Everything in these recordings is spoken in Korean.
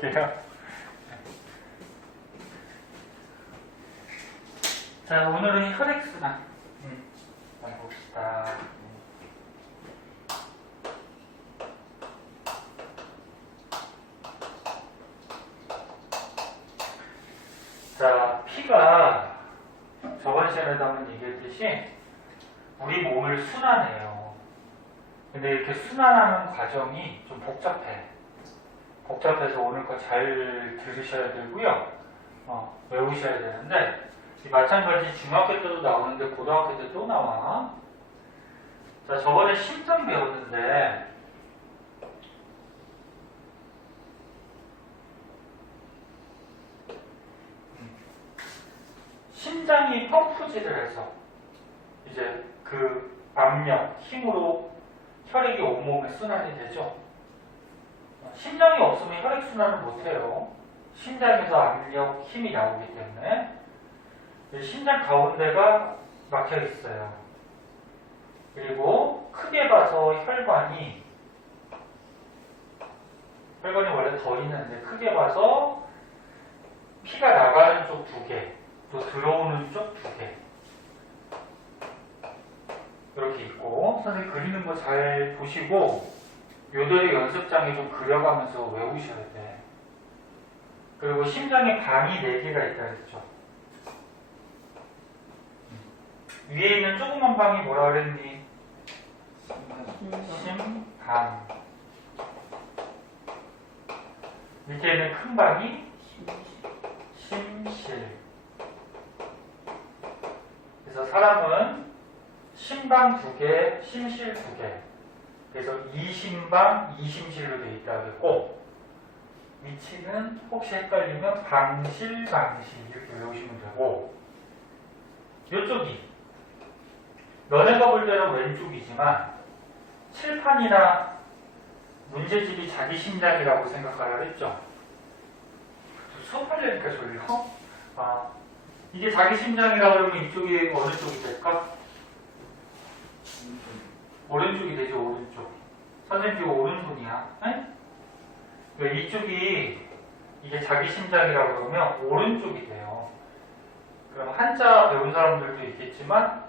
볼게요. 자, 오늘은 혈액순환 한번 봅시다. 자, 피가 저번 시간에도 한번 얘기했듯이 우리 몸을 순환해요. 근데 이렇게 순환하는 과정이 좀 복잡해. 복잡해서 오늘 거 잘 들으셔야 되고요. 외우셔야 되는데, 마찬가지 중학교 때도 나오는데 고등학교 때 또 나와. 자, 저번에 심장 배웠는데, 심장이 펌프질을 해서 이제 그 압력, 힘으로 혈액이 온몸에 순환이 되죠. 심장이 없으면 혈액순환을 못해요. 심장에서 압력, 힘이 나오기 때문에 심장 가운데가 막혀 있어요. 그리고 크게 봐서 혈관이 원래 더 있는데 크게 봐서 피가 나가는 쪽 2개, 또 들어오는 쪽 2개 이렇게 있고, 선생님 그리는 거 잘 보시고 요대로 연습장에 좀 그려가면서 외우셔야 돼. 그리고 심장에 방이 4개가 있다 그랬죠. 위에 있는 조그만 방이 뭐라 그랬니? 심방. 밑에 있는 큰 방이 심실. 그래서 사람은 심방 2개, 심실 2개. 그래서 이심방, 이심실로 되어 있다고 했고, 위치는 혹시 헷갈리면 방실, 방실 이렇게 외우시면 되고, 이쪽이 너네가 볼 때는 왼쪽이지만 칠판이나 문제집이 자기 심장이라고 생각하라 그랬죠. 수업하려니까 졸려. 이게 자기 심장이라고 그러면 이쪽이 어느 쪽이 될까? 오른쪽이 되죠, 오른쪽. 선생님 이거 오른손이야. 네? 이쪽이 이게 자기 심장이라고 그러면 오른쪽이 돼요. 그럼 한자 배운 사람들도 있겠지만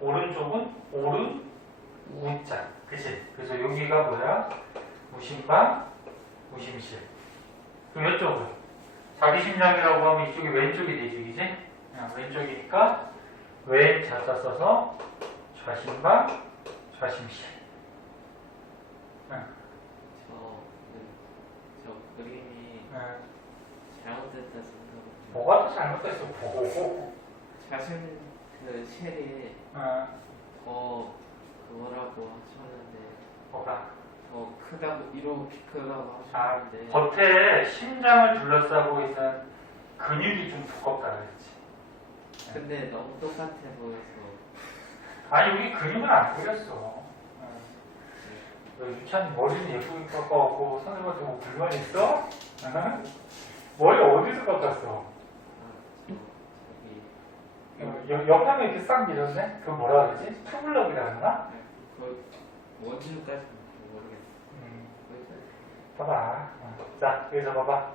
오른쪽은 오른 우자, 그치? 그래서 여기가 뭐야? 우심방, 우심실. 그럼 이쪽은 자기 심장이라고 하면 이쪽이 왼쪽이 되지, 그치? 왼쪽이니까 왼 자자 써서 좌심방, 좌심실. 저 그림이 잘못됐다 생각합니다. 뭐가 또 잘못됐어, 보고. 자신 그 쉘이 더 그거라고 하셨는데 뭐가? 더 크다고 이렇게 크다고 하셨는데 겉에 심장을 둘러싸고 있는 근육이 좀 두껍다 그랬지. 근데 너무 똑같아 보여서 아니 여기 근육은 안 보였어. 유찬이 머리는 예쁘게 깎아갖고 선생님한테 뭐 불만 있어? 머리 어디서 깎았어? 옆에는 이렇게 싹 밀었네? 그거 뭐라 그러지? 투블럭이라 하나? 그 원주까지 모르겠어. 봐봐. 자, 여기서 봐봐.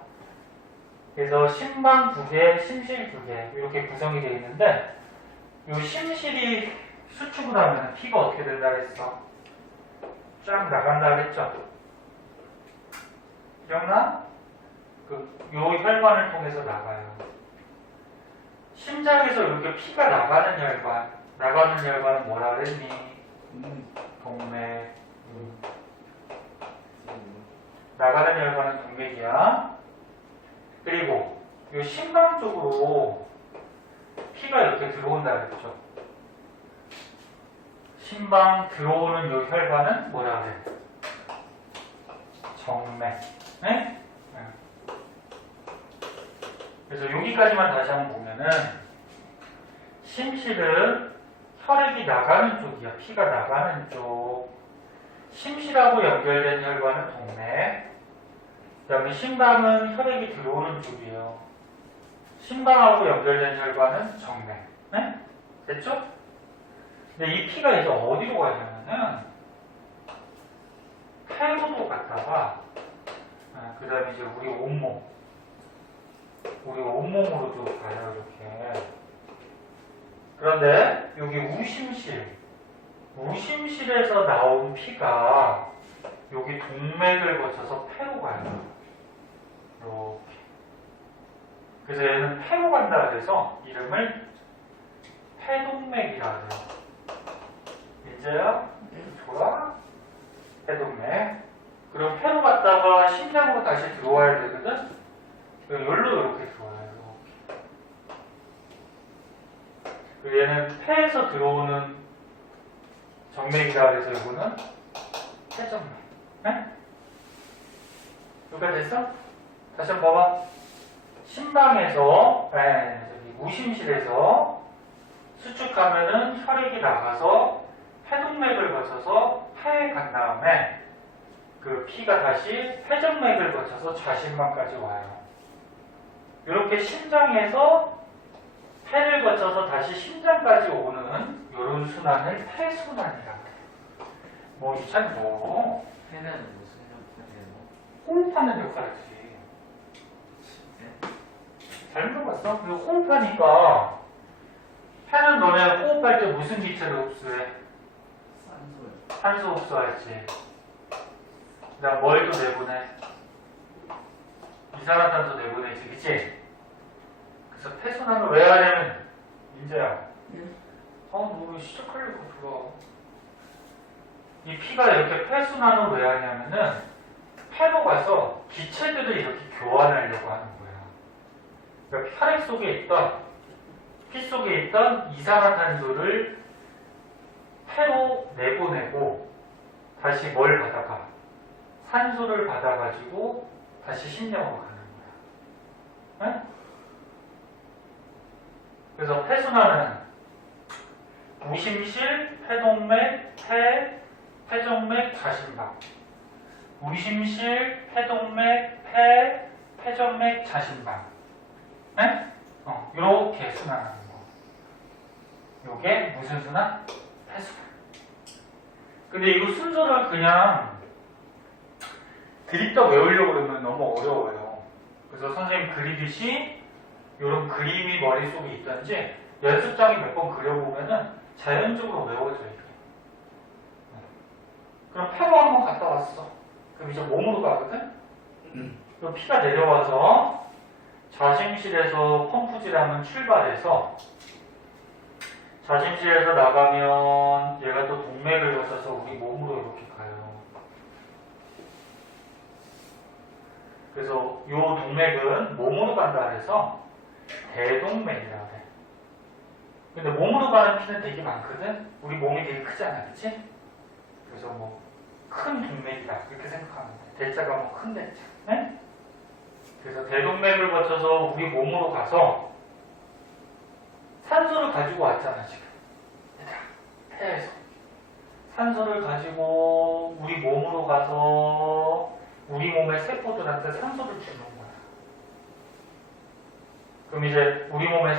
그래서 심방 2개, 심실 2개 이렇게 구성이 되어 있는데 이 심실이 수축을 하면 피가 어떻게 된다 그랬어? 쫙 나간다 그랬죠? 기억나? 요 혈관을 통해서 나가요. 심장에서 이렇게 피가 나가는 혈관은 뭐라 그랬니? 동맥. 나가는 혈관은 동맥이야. 그리고 이 심방 쪽으로 피가 이렇게 들어온다 그랬죠. 심방 들어오는 이 혈관은 뭐라 그래? 정맥. 네? 그래서 여기까지만 다시 한번 보면은 심실은 혈액이 나가는 쪽이야. 피가 나가는 쪽. 심실하고 연결된 혈관은 동맥. 그 다음에 심방은 혈액이 들어오는 쪽이에요. 심방하고 연결된 혈관은 정맥. 네? 됐죠? 근데 이 피가 이제 어디로 가냐면은 폐로도 갔다가 그 다음에 이제 우리 온몸. 우리 온몸으로도 가요, 이렇게. 그런데 여기 우심실에서 나온 피가 여기 동맥을 거쳐서 폐로 가요. 이렇게. 그래서 얘는 폐로 간다 그래서 이름을 폐동맥이라 그래요. 이제야? 좋아? 폐동맥. 그럼 폐로 갔다가 심장으로 다시 들어와야 되거든? 여기로 이렇게 들어와요. 이렇게. 얘는 폐에서 들어오는 정맥이라 그래서 이거는 폐정맥. 네? 여기까지 됐어? 다시 한번 봐봐. 심방에서, 저기 우심실에서 수축하면은 혈액이 나가서 폐동맥을 거쳐서 폐에 간 다음에 그 피가 다시 폐정맥을 거쳐서 좌심방까지 와요. 이렇게 심장에서 폐를 거쳐서 다시 심장까지 오는 이런 순환을 폐순환이라고 해요. 뭐 이참 뭐 폐는 무슨 역할이에요? 호흡하는 역할이지. 잘 물어봤어? 그 호흡하니까 폐는 너네 호흡할 때 무슨 기체를 흡수해? 산소요. 산소 흡수하지. 그 다음 뭘 또 내보내? 이산화탄소 내보내지, 그치? 그래서 폐순환을 왜 하냐면 민재야, 너 왜 시작하려고 들어와? 이 피가 이렇게 폐순환을 왜 하냐면은 폐로 가서 기체들을 이렇게 교환하려고 하는 거야. 그러니까 혈액 속에 있던, 피 속에 있던 이산화탄소를 폐로 내보내고 다시 뭘 받아가? 산소를 받아가지고 다시 심장으로 가는 거야. 네? 그래서 폐순환은 우심실, 폐동맥, 폐정맥, 좌심방. 우심실, 폐동맥, 폐정맥, 좌심방. 네? 이렇게 순환하는 거. 요게 무슨 순환? 폐순환. 근데 이거 순서를 그냥 그립다 외우려고 그러면 너무 어려워요. 그래서 선생님 그리듯이 이런 그림이 머릿속에 있던지 연습장에 몇 번 그려보면은 자연적으로 외워져요. 이게. 그럼 폐로 한번 갔다 왔어. 그럼 이제 몸으로 가거든? 그럼 피가 내려와서 좌심실에서 펌프질하면 출발해서 좌심실에서 나가면 얘가 또 동맥을 거쳐서 우리 몸으로 이렇게 가요. 그래서 이 동맥은 몸으로 간다 해서 대동맥이라고 해. 근데 몸으로 가는 피는 되게 많거든? 우리 몸이 되게 크잖아, 그치? 그래서 뭐 큰 동맥이다 이렇게 생각하면 돼. 대자가 뭐 큰 대자. 네? 그래서 대동맥을 거쳐서 우리 몸으로 가서 산소를 가지고 왔잖아, 지금. 얘들아, 폐에서. 산소를 가지고 우리 몸으로 가서 우리 몸의 세포들한테 산소를 주는 거야. 그럼 이제 우리 몸의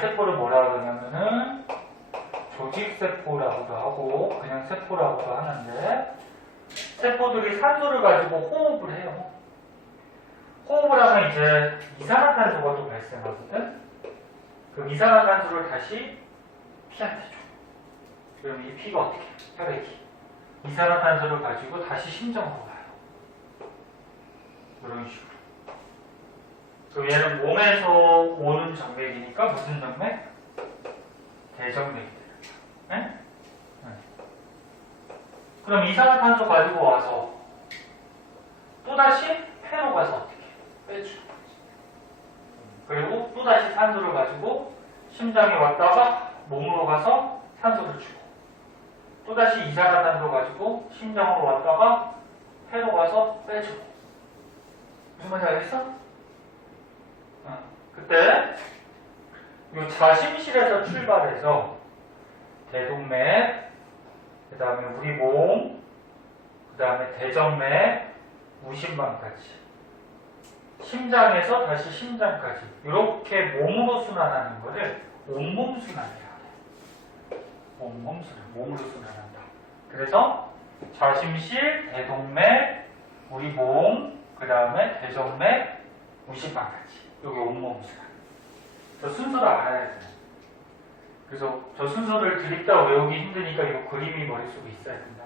세포를 뭐라 그러냐면은 조직세포라고도 하고 그냥 세포라고도 하는데 세포들이 산소를 가지고 호흡을 해요. 호흡을 하면 이제 이산화탄소가 또 발생하거든. 그럼 이산화탄소를 다시 피한테 줘. 그럼 이 피가 어떻게 해? 혈액이 이산화탄소를 가지고 다시 심장으로 가요. 이런 식으로. 그럼 얘는 몸에서 오는 정맥이니까 무슨 정맥? 대정맥이 돼요. 네? 네. 그럼 이산화탄소 가지고 와서 또다시 폐로 가서 어떻게 해? 빼주는 거지. 그리고 또다시 산소를 가지고 심장에 왔다가 몸으로 가서 산소를 주고 또다시 이산화탄소 가지고 심장으로 왔다가 폐로 가서 빼주고. 무슨 말인지 알겠어? 그때 이 좌심실에서 출발해서 대동맥, 그 다음에 우리 몸, 그 다음에 대정맥, 우심방까지 심장에서 다시 심장까지 이렇게 몸으로 순환하는 거를 온몸 순환이라고 해요. 온몸 순환, 몸으로 순환한다. 그래서 좌심실, 대동맥, 우리 몸, 그 다음에 대정맥, 무심방까지. 여기 온몸 순환. 저 순서를 알아야 돼요. 그래서 저 순서를 드립다 외우기 힘드니까 이 그림이 머릿속에 있어야 된다.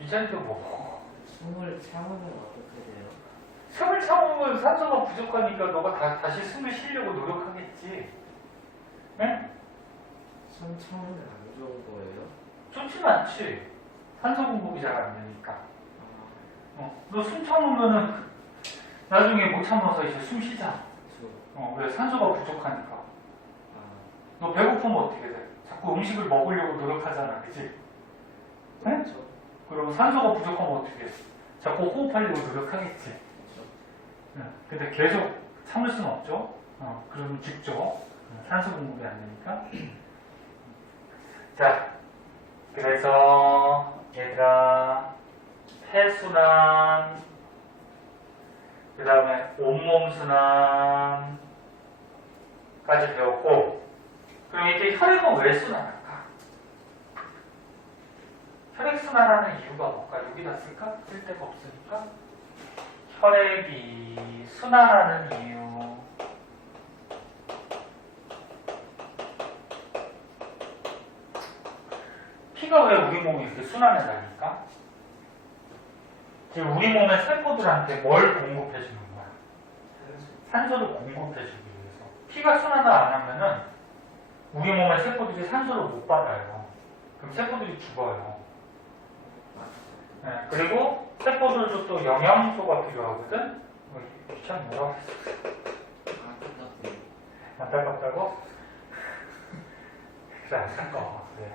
이전에도 뭐 숨을 참으면 어떻게 돼요? 숨을 참으면 산소가 부족하니까 너가 다시 숨을 쉬려고 노력하겠지. 응? 숨 참으면 안 좋은 거예요? 좋진 않지. 산소 공급이 잘 안 되니까. 아, 너 숨 참으면은 나중에 못 참아서 이제 숨 쉬잖아. 왜? 산소가 부족하니까. 너 배고프면 어떻게 돼? 자꾸 음식을 먹으려고 노력하잖아, 그치? 응? 그렇죠. 그럼 산소가 부족하면 어떻게 해? 자꾸 호흡하려고 노력하겠지. 그렇죠. 응. 근데 계속 참을 수는 없죠. 그러면 죽죠. 산소 공급이 안 되니까. 자, 그래서 얘들아 폐순환, 그 다음에 온몸 순환까지 배웠고, 그럼 이제 혈액은 왜 순환할까? 혈액 순환하는 이유가 뭘까? 여기다 쓸까? 쓸 데가 없으니까. 혈액이 순환하는 이유. 피가 왜 우리 몸이 이렇게 순환해다니까? 지금 우리 몸의 세포들한테 뭘 공급해주는 거야? 산소를 공급해주기 위해서. 피가 순환을 안 하면은 우리 몸의 세포들이 산소를 못 받아요. 그럼 세포들이 죽어요. 네, 그리고 세포들도 또 영양소가 필요하거든? 참 뭐라고 했어? 안타깝다고? 그래, 안타까워. 그래.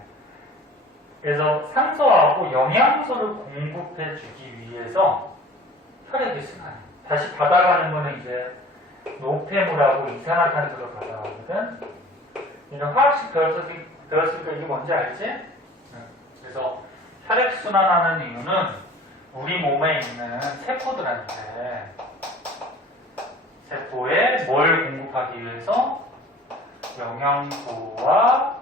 그래서 산소하고 영양소를 공급해주기 위해서 혈액이 순환해. 다시 받아가는 거는 이제 노폐물하고 이산화탄소를 받아가거든? 이런 화학식 배웠으니까 이게 뭔지 알지? 그래서 혈액 순환하는 이유는 우리 몸에 있는 세포들한테 세포에 뭘 공급하기 위해서 영양소와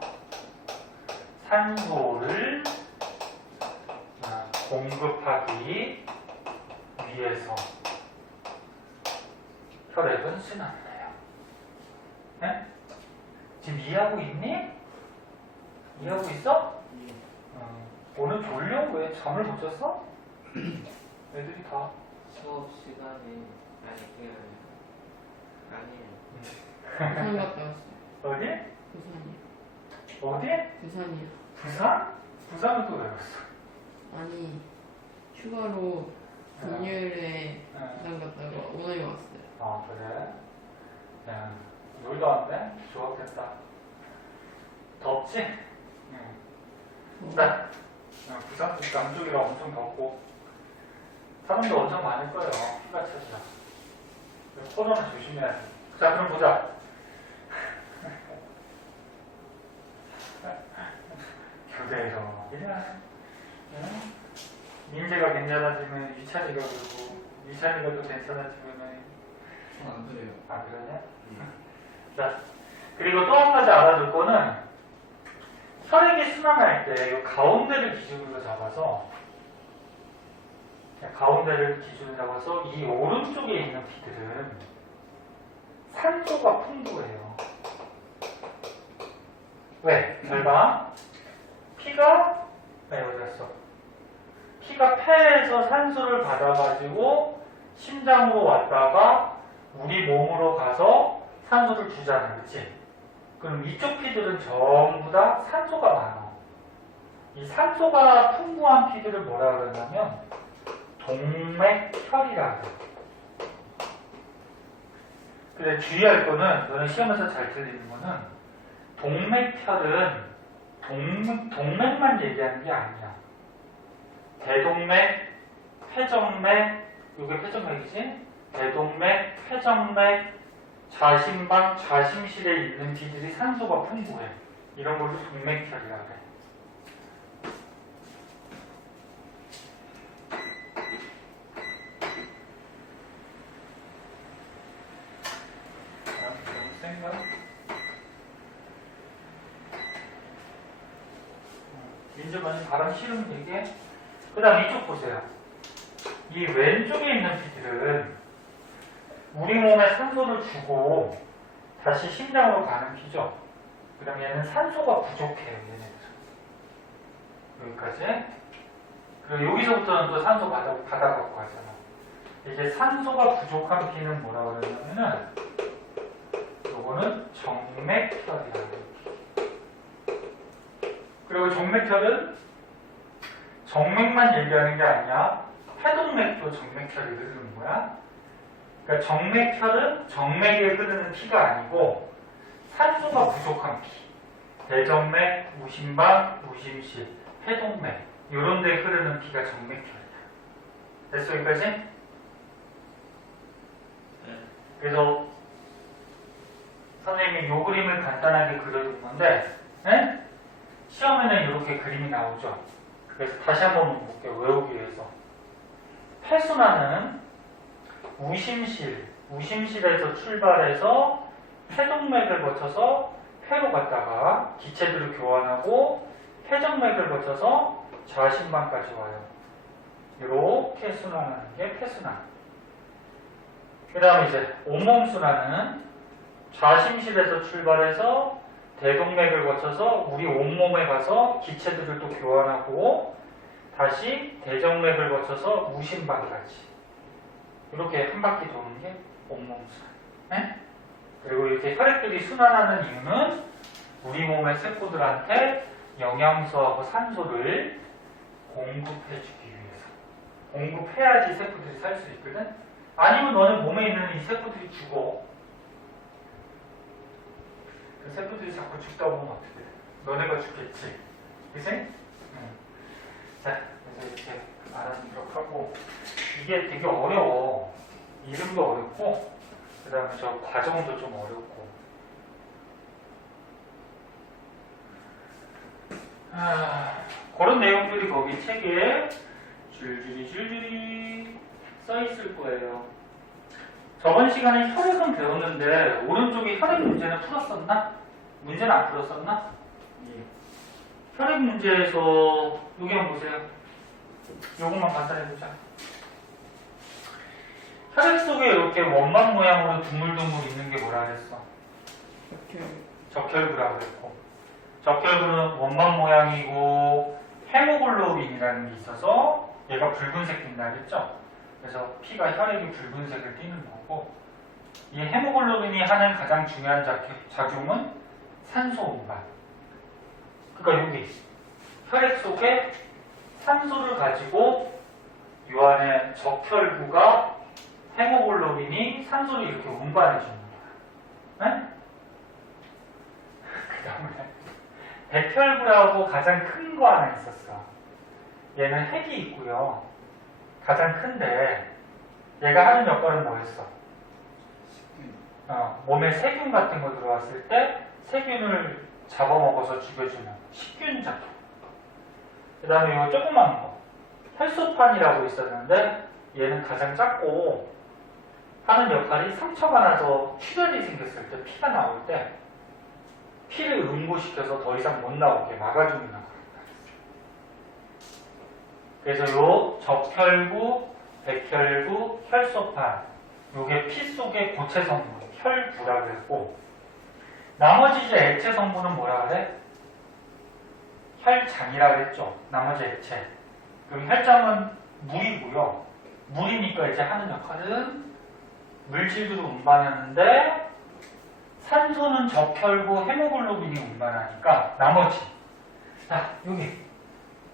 산소를 공급하기 위해서 혈액은 순환을 해요. 네? 지금 이해하고 있니? 이해하고 있어? 오늘 졸려? 왜 잠을 못 잤어? 애들이 다 수업 시간에 그게 아니에요. 부산 갔다 왔어요. 어디? 부산이요. 어디? 부산이요. 부산? 부산은 또 왜 갔어? 아니 휴가로 금요일에 부산 갔다가 오늘 왔어요. 아 그래? 야, 놀다 왔네? 좋았겠다. 덥지? 응. 자, 부산 남쪽이라 엄청 덥고 사람도 엄청 많을 거예요. 휴가 찾으라. 코로나 조심해야 돼. 자, 그럼 보자. 교대로 그냥 민재가 괜찮아지면 유찬이가 그러고 유찬이가 또 괜찮아지면은 안 그래요. 아 그러냐? 자, 그리고 또 한 가지 알아둘 거는 혈액이 순환할 때 이 가운데를 기준으로 잡아서 이 오른쪽에 있는 피들은 산소가 풍부해요. 왜? 잘 봐. 피가 어디 갔어? 피가 폐에서 산소를 받아가지고 심장으로 왔다가 우리 몸으로 가서 산소를 주잖아, 그렇지? 그럼 이쪽 피들은 전부 다 산소가 많아. 이 산소가 풍부한 피들을 뭐라 그러냐면 동맥혈이라고 그래. 근데 주의할 거는 너는 시험에서 잘 틀리는 거는 동맥혈은 동맥만 얘기하는 게 아니야. 대동맥, 폐정맥, 이게 폐정맥이지? 대동맥, 폐정맥, 좌심방, 좌심실에 있는 피들이 산소가 풍부해. 이런 걸로 동맥혈이라고 해. 민주반이 바람 싫으면 되게. 그 다음 이쪽 보세요. 이 왼쪽에 있는 피들은 우리 몸에 산소를 주고 다시 심장으로 가는 피죠. 그럼 얘는 산소가 부족해요. 얘네들. 여기까지. 그리고 여기서부터는 또 산소 받아갖고 가잖아. 이게 산소가 부족한 피는 뭐라고 그러냐면은 요거는 정맥혈이라고. 그리고 정맥혈은 정맥만 얘기하는 게 아니야. 해동맥도 정맥혈이 흐르는 거야. 그러니까 정맥혈은 정맥에 흐르는 피가 아니고 산소가 부족한 피. 대정맥, 무심방, 무심실, 해동맥 이런 데 흐르는 피가 정맥혈이야. 됐어 여기까지? 네. 그래서 선생님이 요 그림을 간단하게 그려준 건데 네? 시험에는 이렇게 그림이 나오죠. 그래서 다시 한번 볼게요. 외우기 위해서. 폐순환은 우심실에서 출발해서 폐동맥을 거쳐서 폐로 갔다가 기체들을 교환하고 폐정맥을 거쳐서 좌심방까지 와요. 이렇게 순환하는 게 폐순환. 그 다음에 이제 온몸순환은 좌심실에서 출발해서 대동맥을 거쳐서 우리 온몸에 가서 기체들을 또 교환하고 다시 대정맥을 거쳐서 무심방까지 이렇게 한 바퀴 도는 게 온몸순환. 네? 그리고 이렇게 혈액들이 순환하는 이유는 우리 몸의 세포들한테 영양소하고 산소를 공급해주기 위해서. 공급해야지 세포들이 살 수 있거든. 아니면 너는 몸에 있는 이 세포들이 죽어. 그 세포들이 자꾸 죽다 보면 어떻게 돼? 너네가 죽겠지. 그치? 자, 그래서 이렇게 알아두도록 하고. 이게 되게 어려워. 이름도 어렵고, 그 다음에 저 과정도 좀 어렵고. 그런 내용들이 거기 책에 줄줄이 써 있을 거예요. 저번 시간에 혈액은 배웠는데 오른쪽에 혈액 문제는 풀었었나? 문제는 안 풀었었나? 예. 혈액 문제에서 여기 한번 보세요. 요것만 간단해보자. 혈액 속에 이렇게 원망 모양으로 두물두물 있는 게 뭐라 그랬어? 적혈구라고 그랬고, 적혈구는 원망 모양이고 헤모글로빈이라는 게 있어서 얘가 붉은색 띈다 그랬죠? 그래서 피가 혈액이 붉은색을 띠는 거고, 이 헤모글로빈이 하는 가장 중요한 작용은 산소 운반. 그러니까 여기 혈액 속에 산소를 가지고 이 안에 적혈구가 헤모글로빈이 산소를 이렇게 운반해 주는 거야. 네? 그 다음에 백혈구라고 가장 큰 거 하나 있었어. 얘는 핵이 있고요. 가장 큰데 얘가 하는 역할은 뭐였어? 몸에 세균 같은 거 들어왔을 때 세균을 잡아먹어서 죽여주는 식균 작용. 그 다음에 이거 조그만 거 혈소판이라고 있었는데 얘는 가장 작고 하는 역할이 상처가 나서 출혈이 생겼을 때 피가 나올 때 피를 응고시켜서 더 이상 못 나오게 막아주는 역할을 했어요. 그래서 요 적혈구, 백혈구, 혈소판 요게 피 속의 고체 성분 혈구라고 했고, 나머지 이제 액체 성분은 뭐라 그래? 혈장이라고 했죠. 나머지 액체. 그럼 혈장은 물이고요. 물이니까 이제 하는 역할은 물질들을 운반하는데 산소는 적혈구, 헤모글로빈이 운반하니까 나머지. 자, 여기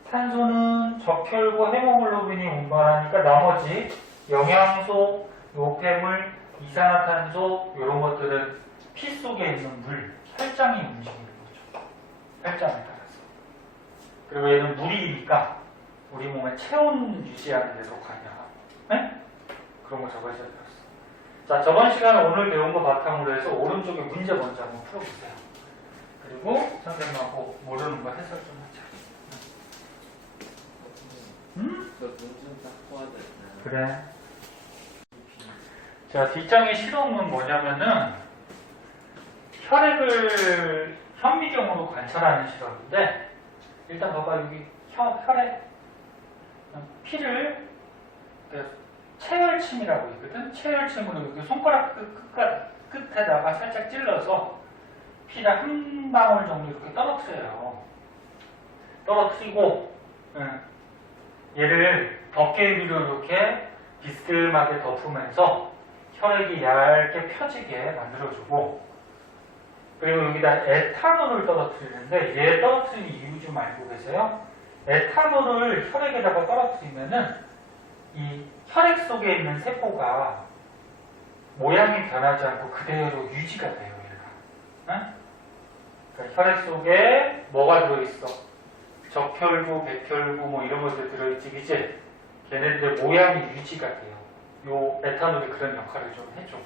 산소는 적혈구, 헤모글로빈이 운반하니까 나머지 영양소, 노폐물, 이산화탄소 이런 것들은 피 속에 있는 물, 혈장이 움직이는 거죠. 혈장에 따라서. 그리고 얘는 물이니까 우리 몸의 체온 유지하는 데도 관여하고. 네? 그런 거 적어줘야 되었어. 자, 저번 시간에 오늘 배운 거 바탕으로 해서 오른쪽에 문제 먼저 한번 풀어보세요. 그리고 선생님하고 모르는 거 해설 좀 하자. 응? 저 문좀 딱 포함됐나 그래. 자, 뒷장의 실험은 뭐냐면은 혈액을 현미경으로 관찰하는 실험인데, 일단 봐봐. 여기 혈액 피를 체열침이라고 있거든. 체열침으로 이렇게 손가락 끝에다가 살짝 찔러서 피를 한 방울 정도 이렇게 떨어뜨려요. 떨어뜨리고 얘를 덮개위로 이렇게 비스듬하게 덮으면서 혈액이 얇게 펴지게 만들어주고, 그리고 여기다 에탄올을 떨어뜨리는데 얘 떨어뜨리는 이유 좀 알고 계세요? 에탄올을 혈액에다가 떨어뜨리면은 이 혈액 속에 있는 세포가 모양이 변하지 않고 그대로 유지가 돼요, 얘가. 응? 그러니까 혈액 속에 뭐가 들어있어? 적혈구, 백혈구 뭐 이런 것들 들어있지, 그치? 걔네들 모양이 유지가 돼요. 요 에탄올이 그런 역할을 좀 해줘.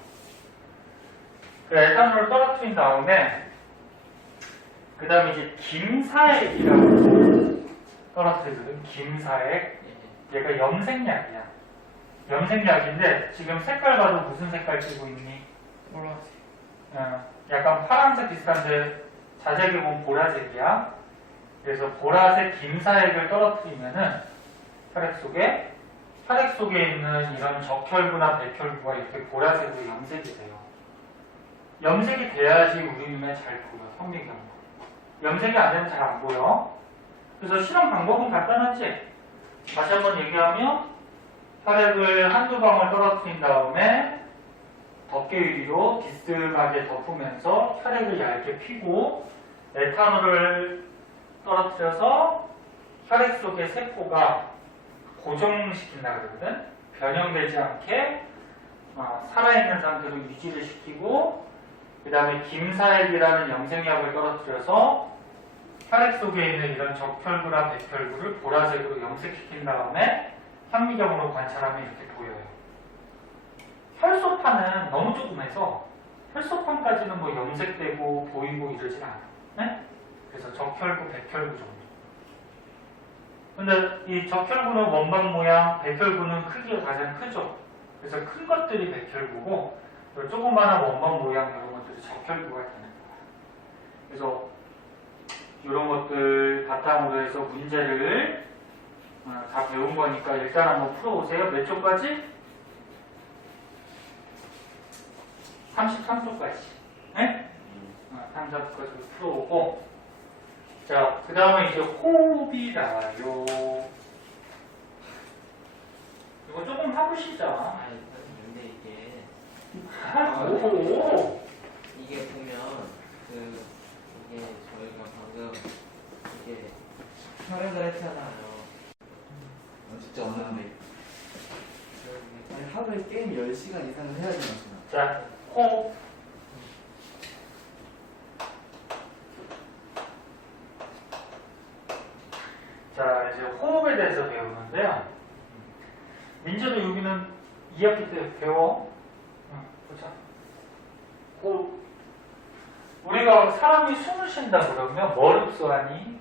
그 에탄올을 떨어뜨린 다음에 그 다음에 이제 김사액이라고 떨어뜨리거든. 김사액. 얘가 염색약이야. 염색약인데 지금 색깔 봐도 무슨 색깔 띠고 있니? 보라색. 약간 파란색 비슷한데 자세히 보면 보라색이야. 그래서 보라색 김사액을 떨어뜨리면은 혈액 속에 있는 이런 적혈구나 백혈구가 이렇게 보라색으로 염색이 돼요. 염색이 돼야지 우리 눈에 잘 보여. 현미경으로. 염색이 안 되면 잘 안 보여. 그래서 실험 방법은 간단하지. 다시 한번 얘기하면 혈액을 한두 방울 떨어뜨린 다음에 덮개위로 비스듬하게 덮으면서 혈액을 얇게 피고 에탄올을 떨어뜨려서 혈액 속의 세포가 고정시킨다 그러거든. 변형되지 않게 살아있는 상태로 유지를 시키고, 그 다음에 김사액이라는 염색약을 떨어뜨려서 혈액 속에 있는 이런 적혈구나 백혈구를 보라색으로 염색시킨 다음에 현미경으로 관찰하면 이렇게 보여요. 혈소판은 너무 조금해서 혈소판까지는 뭐 염색되고 보이고 이러진 않아. 네? 그래서 적혈구, 백혈구 정도. 근데 이 적혈구는 원반 모양, 백혈구는 크기가 가장 크죠. 그래서 큰 것들이 백혈구고 조그마한 원반 모양 이런 것들이 적혈구가 되는 거야. 그래서 이런 것들 바탕으로 해서 문제를 다 배운 거니까 일단 한번 풀어보세요. 몇 쪽까지? 33쪽까지. 네? 33쪽까지 풀어보고, 자, 그 다음에 이제 호흡이 나와요. 이거 조금 해보시자. 아니, 근데 이게 하고. 이게 보면 이게 저희가 방금 이게 촬영을 했잖아요. 진짜 없는데. 저기 아니, 하루에 게임 10시간 이상은 해야지 맞나? 자, 호흡. 자, 이제 호흡에 대해서 배우는데요. 민재도 여기는 2학기 때 배워. 보자. 호흡. 우리가 사람이 숨을 쉰다 그러면 뭘 흡수하니?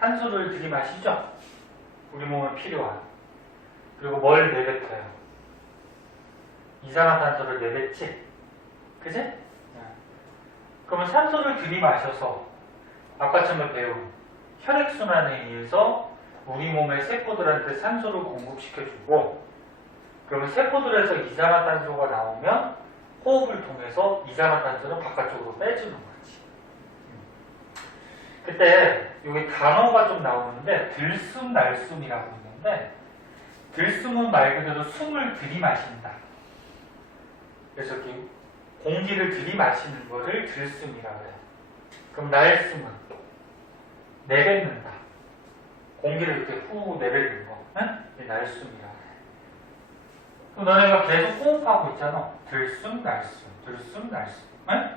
산소를 들이마시죠? 우리 몸에 필요한. 그리고 뭘 내뱉어요? 이산화탄소를 내뱉지? 그지? 그러면 산소를 들이마셔서 아까 전에 배운 혈액순환에 의해서 우리 몸의 세포들한테 산소를 공급시켜주고, 그러면 세포들에서 이산화탄소가 나오면 호흡을 통해서 이산화탄소는 바깥쪽으로 빼주는 거지. 그때 여기 단어가 좀 나오는데 들숨 날숨이라고 있는데, 들숨은 말 그대로 숨을 들이마신다. 그래서 이렇게 공기를 들이마시는 거를 들숨이라고 해요. 그럼 날숨은 내뱉는다. 공기를 이렇게 후 내뱉는 거. 응? 이게 날숨이라고 해요. 그럼 너네가 계속 호흡하고 있잖아. 들숨 날숨, 들숨 날숨. 응?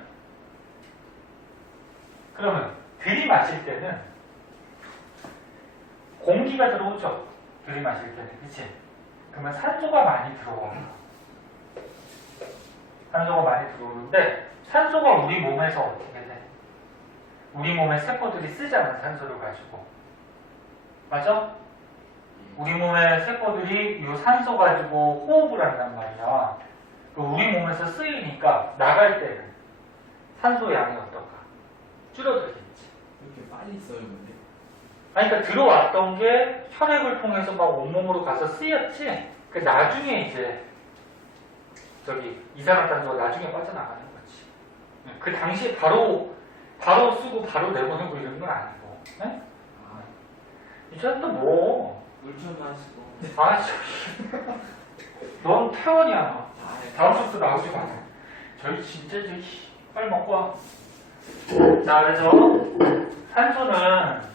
그러면 들이마실 때는 공기가 들어오죠. 들이마실 때는. 그치? 그러면 산소가 많이 들어와요. 산소가 많이 들어오는데 산소가 우리 몸에서 어떻게 돼? 우리 몸의 세포들이 쓰잖아, 산소를 가지고. 맞아? 우리 몸의 세포들이 이 산소 가지고 호흡을 한단 말이야. 우리 몸에서 쓰이니까 나갈 때는 산소 양이 어떨까? 줄어들겠지. 이렇게 빨리 써요, 근데? 아니, 그러니까 들어왔던 게 혈액을 통해서 막 온몸으로 가서 쓰였지. 그 나중에 이제 저기 이산화탄소가 나중에 빠져나가는 거지. 그 당시에 바로 쓰고 바로 내보내고 이런 건 아니고. 네? 아, 이제 또 뭐? 물 좀 마시고. 아, 넌 태원이야, 너. 아, 다음 수업도 나오지 마. 저희 진짜 빨리 먹고 와. 자, 그래서 산소는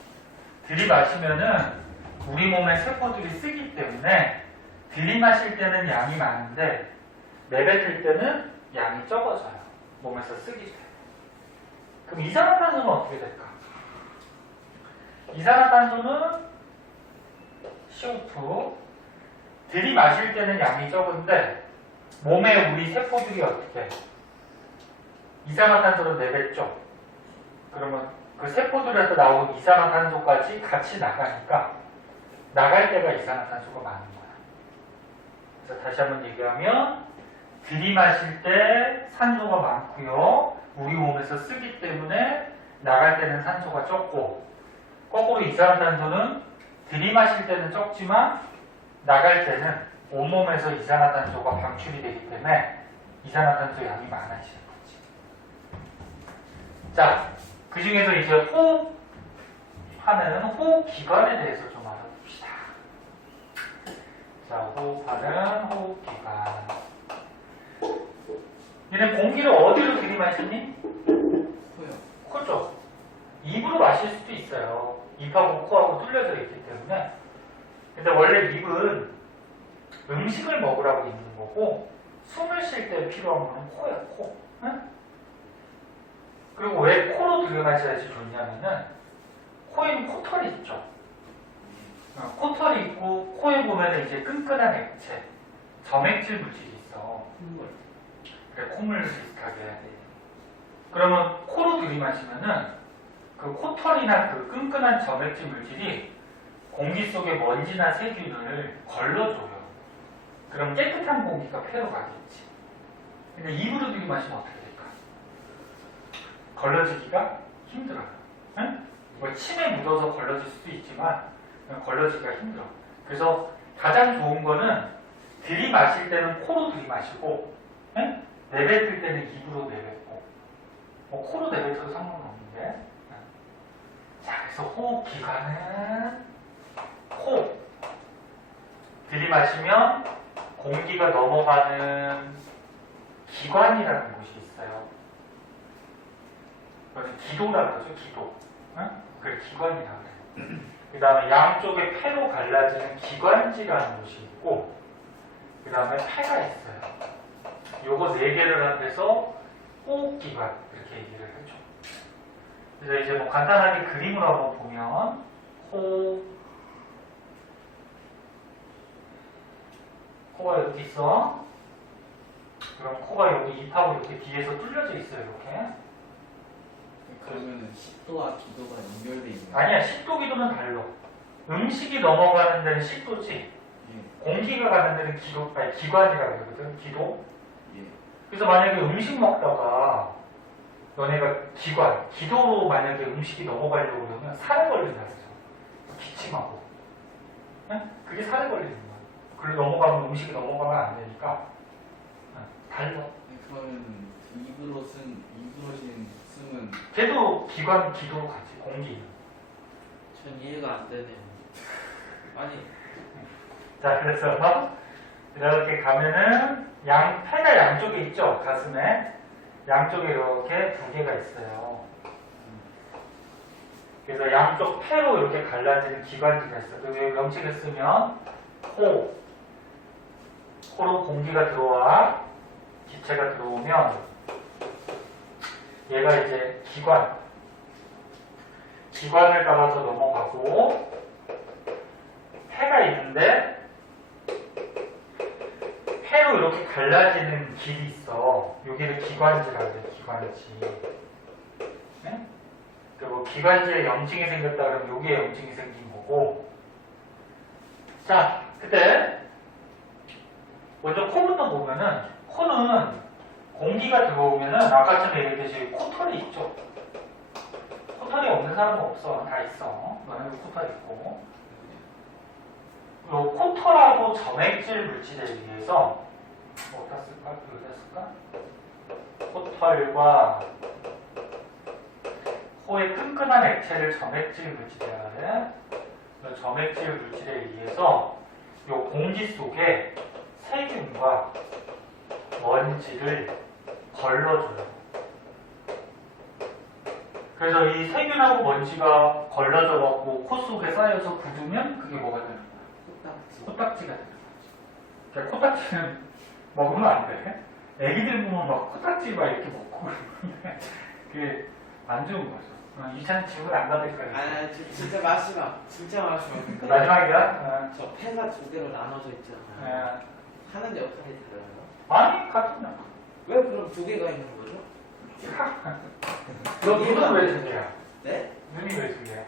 들이마시면은 우리 몸의 세포들이 쓰기 때문에 들이마실 때는 양이 많은데 내뱉을 때는 양이 적어져요. 몸에서 쓰기 때문에. 그럼 이산화탄소는 어떻게 될까? 이산화탄소는 CO2 들이마실 때는 양이 적은데 몸에 우리 세포들이 어떻게 해? 이산화탄소를 내뱉죠. 그러면 그 세포들에서 나온 이산화탄소까지 같이 나가니까 나갈 때가 이산화탄소가 많은 거야. 그래서 다시 한번 얘기하면 들이마실 때 산소가 많고요. 우리 몸에서 쓰기 때문에 나갈 때는 산소가 적고 거꾸로 이산화탄소는 들이마실 때는 적지만 나갈 때는 온몸에서 이산화탄소가 방출이 되기 때문에 이산화탄소 양이 많아지는 거지. 자, 그 중에서 이제 호흡하는 호흡기관에 대해서 좀 알아봅시다. 자, 호흡하는 호흡기관. 얘는 공기를 어디로 들이마시니? 코요. 코죠. 입으로 마실 수도 있어요. 입하고 코하고 뚫려져 있기 때문에. 근데 원래 입은 음식을 먹으라고 있는 거고 숨을 쉴 때 필요한 건 코야, 코. 응? 그리고 왜 코로 들이마셔야지 좋냐면은 코에는 코털이 있죠. 코털이 있고 코에 보면 이제 끈끈한 액체, 점액질 물질이 있어. 콧물. 그래, 콧물 비슷하게. 그러면 코로 들이마시면은 그 코털이나 그 끈끈한 점액질 물질이 공기 속의 먼지나 세균을 걸러줘요. 그럼 깨끗한 공기가 폐로 가겠지. 근데 입으로 들이마시면 어떻게 될까? 걸러지기가 힘들어요. 응? 뭐 침에 묻어서 걸러질 수도 있지만 걸러지기가 힘들어. 그래서 가장 좋은 거는 들이마실 때는 코로 들이마시고 응? 내뱉을 때는 입으로 내뱉고 뭐 코로 내뱉어도 상관없는데. 응. 자, 그래서 호흡기관은 코. 들이마시면 공기가 넘어가는 기관이라는 곳이 있어요. 그래서 기도라고 그러죠, 기도. 응? 그래, 기관이라고 그래요. 그 다음에 양쪽에 폐로 갈라지는 기관지라는 곳이 있고, 그 다음에 폐가 있어요. 요거 4개를 합해서 호흡기관, 이렇게 얘기를 해줘. 그래서 이제 뭐 간단하게 그림으로 한번 보면, 코가 이렇게 있어. 그럼 코가 여기 입하고 이렇게 뒤에서 뚫려져 있어요, 이렇게. 그러면은 식도와 기도가 연결돼 있는. 아니야, 식도 기도는 달라. 음식이 넘어가는 데는 식도지. 예. 공기가 가는 데는 기도, 아니 기관이라고 그러거든. 기도. 예. 그래서 만약에 음식 먹다가 너네가 기도로 만약에 음식이 넘어가려고 그러면 살에 걸린다 그러죠. 기침하고. 응? 그게 살에 걸리는 거야. 그리고 넘어가면 음식이 넘어가면 안 되니까. 달라. 그러면 입으로 쉰 숨은 걔도 기도로 가지, 공기. 전 이해가 안 되네요. 아니, 자, 그래서 이렇게 가면은 폐가 양쪽에 있죠, 가슴에. 양쪽에 이렇게 2개가 있어요. 그래서 양쪽 폐로 이렇게 갈라지는 기관지가 있어요. 그리고 명칭을 쓰면 코로 공기가 들어와 기체가 들어오면 얘가 이제 기관을 따라서 넘어가고 폐가 있는데 폐로 이렇게 갈라지는 길이 있어. 여기를 기관지라고 해요. 기관지. 네? 그리고 기관지에 염증이 생겼다 그러면 여기에 염증이 생긴 거고. 자, 그때 먼저 코부터 보면은 코는 공기가 들어오면은 아까처럼 얘기했듯이 코털이 있죠. 코털이 없는 사람은 없어. 다 있어. 너네도 코털 있고. 요 코털하고 점액질 물질에 의해서 어디다 쓸까? 여기다 쓸까? 코털과 코의 끈끈한 액체를 점액질 물질이라 그래. 이 점액질 물질에 의해서 요 공기 속에 세균과 먼지를 걸러줘요. 그래서 이 세균하고 먼지가 걸러져갖고 코 속에 쌓여서 굳으면 그게 뭐가 되는 거야? 코딱지가 되는 거지. 그러니까 코딱지는 먹으면 안 돼. 애기들 보면 막 코딱지 막 이렇게 먹고 그러는데 그게 안 좋은 거죠. 이찬 집을 안 받을 거야. 아 진짜 마지막 마지막이야? 저 폐가 두 개로 나눠져 있잖아요. 하는 역할이 달라요. 아니 같은 거. 왜 그럼 두 개가 있는 거죠? 너 눈은 왜 두 개야? 네? 눈이 왜 두 개야?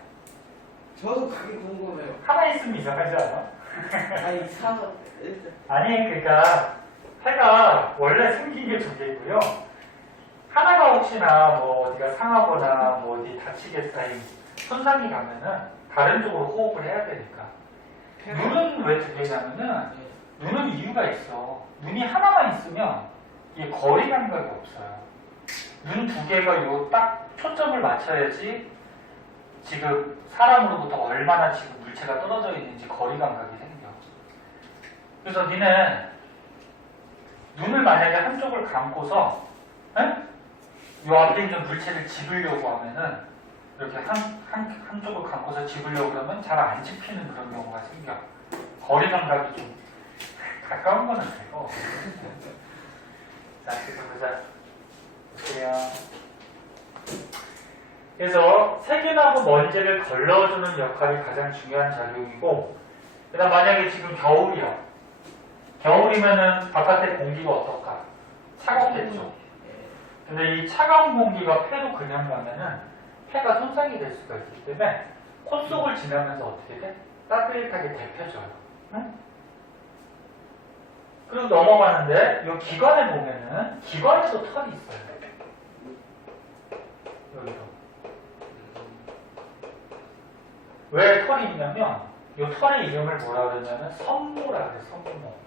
저도 그게 궁금해요. 하나 있으면 이상하지 않아? 아니 이상한 일단 아니 그러니까 폐가 원래 생긴 게 두 개고요. 하나가 혹시나 뭐 어디가 상하거나 뭐 어디 다치겠다 손상이 가면은 다른 쪽으로 호흡을 해야 되니까. 눈은 왜 두 개냐면은 눈은 이유가 있어. 눈이 하나만 있으면 이게 거리 감각이 없어요. 눈 두 개가 요 딱 초점을 맞춰야지 지금 사람으로부터 얼마나 지금 물체가 떨어져 있는지 거리 감각이 생겨. 그래서 니는 눈을 만약에 한쪽을 감고서 요 앞에 있는 물체를 집으려고 하면은 이렇게 한쪽을 감고서 집으려고 그러면 잘 안 집히는 그런 경우가 생겨. 거리 감각이 좀 가까운 거는 되고. 자, 계속 보자. 볼게요. 그래서 세균하고 먼지를 걸러주는 역할이 가장 중요한 작용이고, 그 다음 만약에 지금 겨울이야. 겨울이면은 바깥에 공기가 어떨까? 차갑겠죠. 근데 이 차가운 공기가 폐로 그냥 가면은 폐가 손상이 될 수가 있기 때문에 코 속을 지나면서 어떻게 돼? 따뜻하게 데펴져요. 응? 그리고 넘어가는데 이 기관에 보면은 기관에도 털이 있어요. 여기도. 왜 털이 있냐면 이 털의 이름을 뭐라 그러냐면 섬모라 그래. 섬모.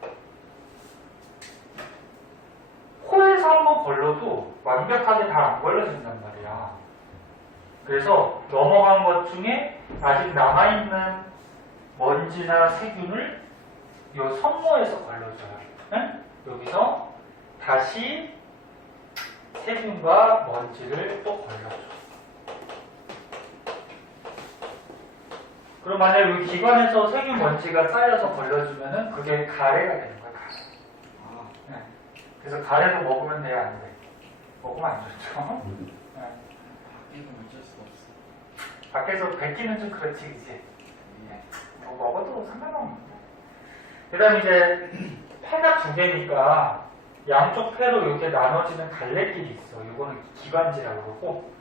코에서 한번 걸러도 완벽하게 다 안 걸러진단 말이야. 그래서 넘어간 것 중에 아직 남아있는 먼지나 세균을 이 섬모에서 걸러줘요. 응? 여기서 다시 세균과 먼지를 또 걸러줘. 그럼 만약 여기 기관에서 세균 먼지가 쌓여서 걸러주면은 그게 가래가 되는 거야. 가래. 네. 그래서 가래도 먹으면 돼야 안 돼. 먹으면 안 좋죠. 네. 밖에서 어쩔 수 없어. 밖에서 뱉기는 좀 그렇지, 이제. 뭐 먹어도 상관없는데. 그 다음 이제 폐가 두 개니까 양쪽 폐로 이렇게 나눠지는 갈래길이 있어. 이거는 기관지라고 그러고,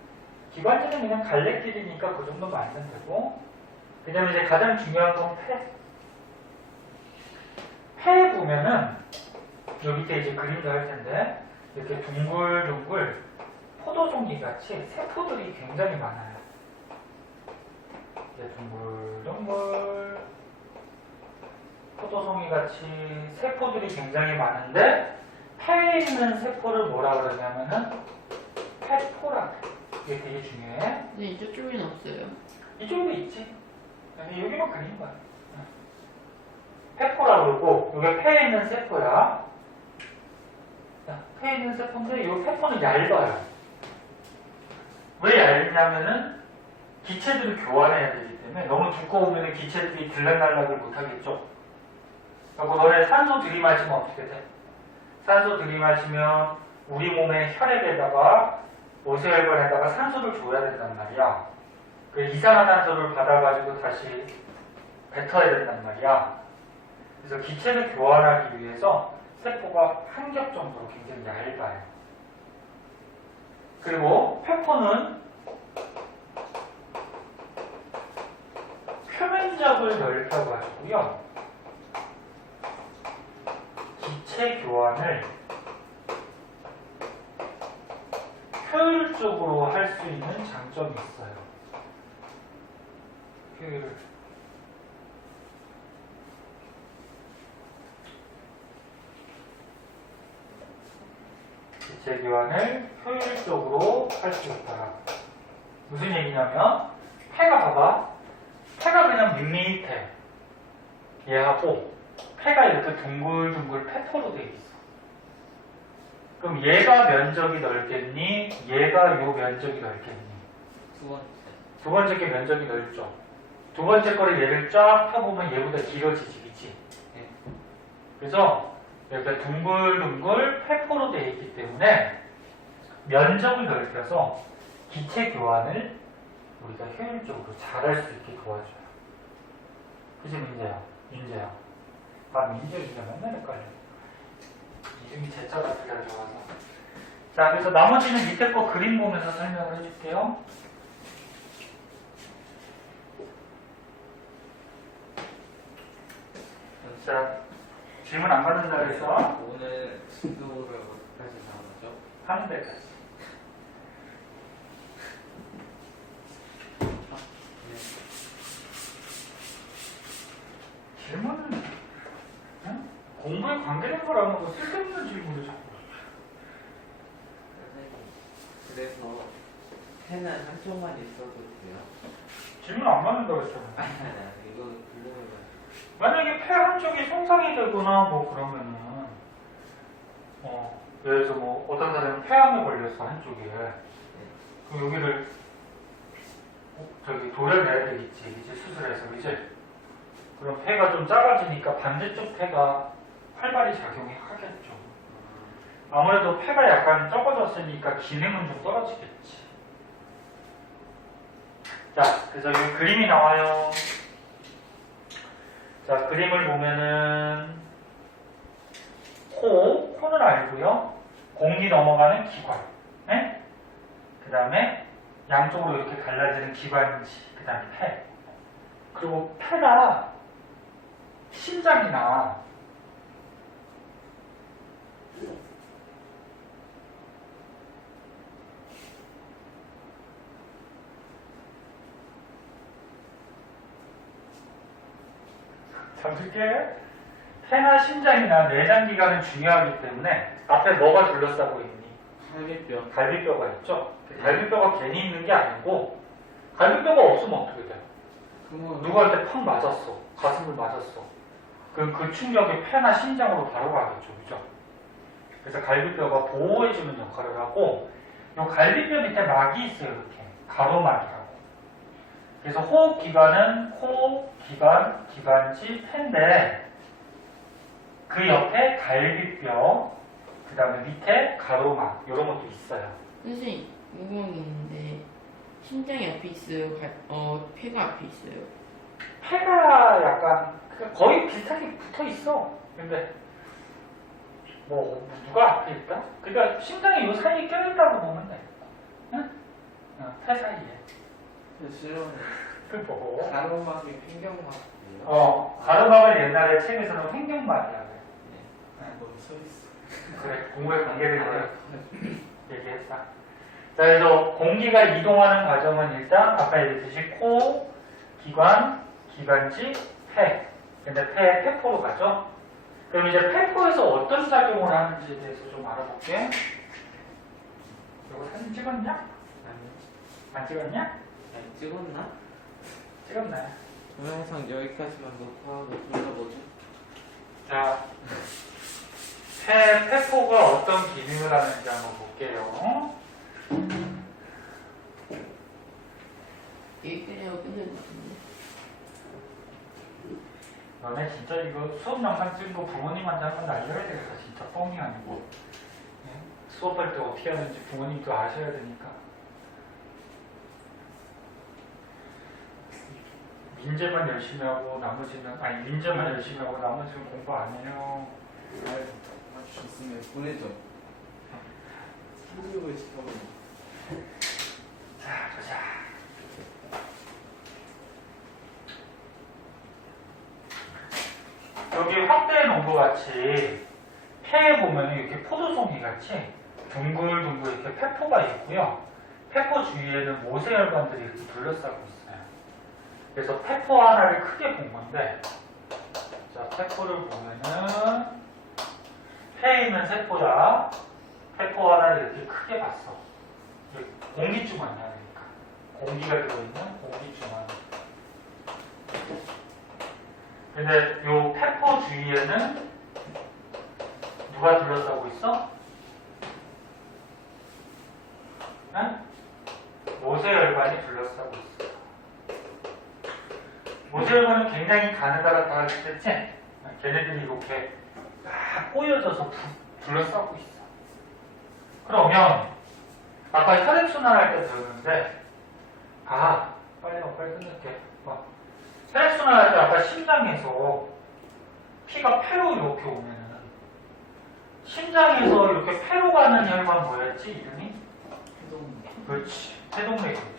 기관지는 그냥 갈래길이니까 그 정도만 알면 되고, 그 다음에 이제 가장 중요한 건 폐. 폐에 보면은, 요 밑에 이제 그림도 할 텐데, 이렇게 둥글둥글 포도송이 같이 세포들이 굉장히 많아요. 이렇게 둥글둥글 포도송이 같이 세포들이 굉장히 많은데, 폐에 있는 세포를 뭐라 그러냐면은 폐포라 그래. 이게 되게 중요해. 근데 이쪽 쪽에는 없어요. 이쪽에도 있지. 근데 여기만 그린 거야. 폐포라 그러고, 이게 폐에 있는 세포야. 폐에 있는 세포인데, 이 세포는 얇아요. 왜 얇냐면은 기체들을 교환해야 되기 때문에 너무 두꺼우면 기체들이 들락날락을 못하겠죠. 그리고 너네 산소 들이마시면 어떻게 돼? 산소 들이마시면 우리 몸의 혈액에다가 모세혈관에다가 산소를 줘야 된단 말이야. 그 이산화탄소를 받아가지고 다시 뱉어야 된단 말이야. 그래서 기체를 교환하기 위해서 세포가 한 겹 정도로 굉장히 얇아요. 그리고 폐포는 표면적을 넓혀가지고요. 기체 교환을 효율적으로 할 수 있는 장점이 있어요. 효율을. 기체 교환을 효율적으로 할 수 있다. 무슨 얘기냐면 폐가 봐봐. 폐가 그냥 밋밋해. 얘하고 폐가 이렇게 둥글둥글 페퍼로 돼 있어. 그럼 얘가 면적이 넓겠니? 얘가 요 면적이 넓겠니? 두 번째. 두 번째 게 면적이 넓죠. 두 번째 거를 얘를 쫙 펴보면 얘보다 길어지지, 그치? 네. 그래서 이렇게 둥글둥글 페퍼로 되어 있기 때문에 면적을 넓혀서 기체 교환을 우리가 효율적으로 잘할 수 있게 도와줘요. 그치, 민재야? 민재야. 아, 민재가 맨날 헷갈려. 이름이 제자가 되게 좋아서. 자, 그래서 나머지는 밑에 거 그림 보면서 설명을 해줄게요. 자, 질문 안 받는다 그래서 오늘 진도를 어디까지 나오죠? 하는 데까지. 질문은 응? 공부에 관계된 거라는 거 쓸데없는 질문을 자꾸. 선생님, 그래서 펜은 한쪽만 있어도 돼요? 질문 안 받는다 그랬잖아. 아니, 이거 블루면 만약에 폐 한쪽이 손상이 되거나 뭐 그러면은 예를 들어서 뭐 어떤 사람은 폐암에 걸렸어 한쪽에. 그럼 여기를 저기 도려내야 되겠지, 이제 수술해서, 이제 그럼 폐가 좀 작아지니까 반대쪽 폐가 활발히 작용이 하겠죠. 아무래도 폐가 약간 적어졌으니까 기능은 좀 떨어지겠지. 자, 그래서 이 그림이 나와요. 자, 그림을 보면은 코는 알고요. 공기 넘어가는 기관, 네? 그 다음에 양쪽으로 이렇게 갈라지는 기관지, 그 다음에 폐. 그리고 폐가 심장이나 잠들게. 폐나 심장이나 내장기관은 중요하기 때문에 앞에 뭐가 둘러싸고 있니? 갈비뼈. 갈비뼈가 있죠? 갈비뼈가 괜히 있는 게 아니고 갈비뼈가 없으면 어떻게 돼? 그러면 누구한테 팍 맞았어. 가슴을 맞았어. 그럼 그 충격이 폐나 심장으로 바로 가겠죠. 그죠? 그래서 갈비뼈가 보호해주는 역할을 하고 이 갈비뼈 밑에 막이 있어요. 이렇게 가로막이라고. 그래서 호흡기관은 코, 기관, 기관지, 폐인데 그 옆에 갈비뼈, 그 다음에 밑에 가로막 이런 것도 있어요. 선생님, 궁금한 게 있는데 심장이 앞에 있어요? 폐가 앞에 있어요? 폐가 약간 거의 비슷하게 붙어 있어. 근데 뭐 누가 앞에 있다? 그러니까 심장이 이 사이에 껴있다고 보면 돼. 응? 폐 사이에. 싫어하는 그 뭐? 가로막이 횡격막이에요? 가로막을 옛날에 책에서는 횡격막이라고 해. 너무 써있어. 그래, 공부에 관계된 걸 얘기했다. 자, 그래서 공기가 이동하는 과정은 일단 아까 얘기했듯이 코, 기관, 기관지, 폐. 근데 폐, 폐포로 가죠. 그럼 이제 폐포에서 어떤 작용을 하는지에 대해서 좀 알아볼게. 이거 사진 찍었냐? 아니요. 안 찍었냐? 아니, 찍었나? 찍었네. 동영상 여기까지만 놓고 하고 둘러보죠. 자, 폐포가 어떤 기능을 하는지 한번 볼게요. 여기까지 하고 끝낼 것 같은데. 너네 진짜 이거 수업 영상 찍은 거 부모님한테 한번 날려야 되겠다. 진짜 뻥이 아니고. 예? 수업할 때 어떻게 하는지 부모님도 아셔야 되니까. 민재만 열심히 하고 나머지는 민재만 열심히 하고 나머지는 공부 안 해요. 좋습니다. 보내죠. 한국을 지켜보는. 자, 보자. 여기 확대해 놓은 것 같이 폐에 보면 이렇게 포도송이 같이 둥글둥글 이렇게 폐포가 있고요. 폐포 주위에는 모세혈관들이 이렇게 둘러싸고 있어요. 그래서 페포 하나를 크게 본 건데, 자, 페포를 보면은, 폐에 있는 세포야. 페포 하나를 이렇게 크게 봤어. 이게 공기중 아니야, 그러니까. 공기가 들어있는 공기중 안에. 근데 요 페포 주위에는 누가 둘러싸고 있어? 응? 모세혈관이 둘러싸고 있어. 모세혈관은 굉장히 가느다랗다 그랬지? 걔네들이 이렇게 막 꼬여져서 둘러싸고 있어. 그러면 아까 혈액순환 할 때 배웠는데, 빨리 끝낼게. 혈액순환 할 때 아까 심장에서 피가 폐로 이렇게 오면은, 심장에서 이렇게 폐로 가는 혈관 뭐였지 이름이? 그렇지, 폐동맥이죠.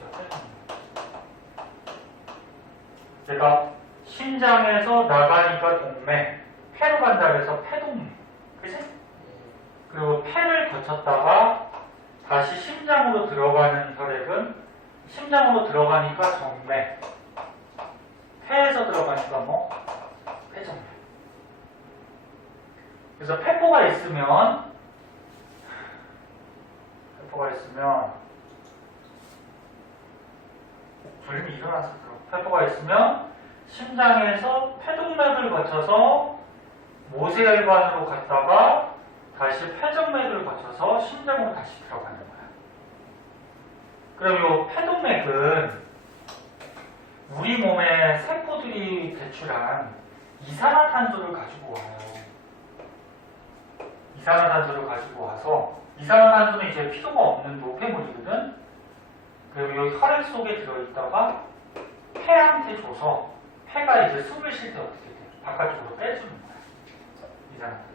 내가 심장에서 나가니까 동맥, 폐로 간다 그래서 폐동맥, 그치? 그리고 폐를 거쳤다가 다시 심장으로 들어가는 혈액은 심장으로 들어가니까 정맥, 폐에서 들어가니까 뭐? 폐정맥. 그래서 페포가 있으면 졸림이 일어나서 페포가 있으면 심장에서 폐동맥을 거쳐서 모세혈관으로 갔다가 다시 폐정맥을 거쳐서 심장으로 다시 들어가는 거야. 그럼 이 폐동맥은 우리 몸의 세포들이 배출한 이산화탄소를 가지고 와요. 이산화탄소를 가지고 와서, 이산화탄소는 이제 필요가 없는 노폐물이거든. 그리고 이 혈액 속에 들어있다가 폐한테 줘서 폐가 이제 숨을 쉴 때 어떻게 돼? 바깥쪽으로 빼주는 거야. 이산화탄소.